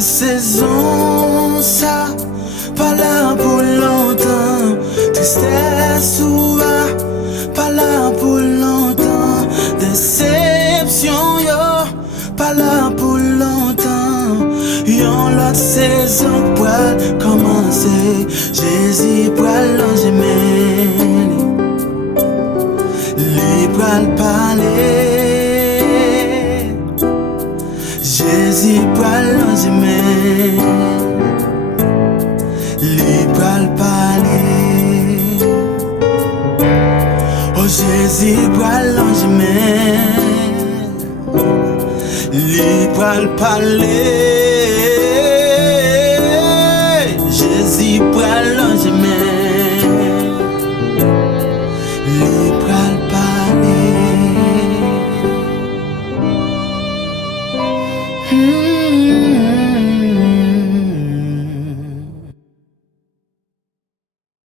saison, ça, pas là pour longtemps. Tristesse ou pas là pour longtemps. Déception, yo, pas là pour longtemps. Yon l'autre saison pour commencer. Jésus pour l'ange li pral parler. Jésus pral l'ange li pral parler. Oh Jésus pral l'ange li pral parler.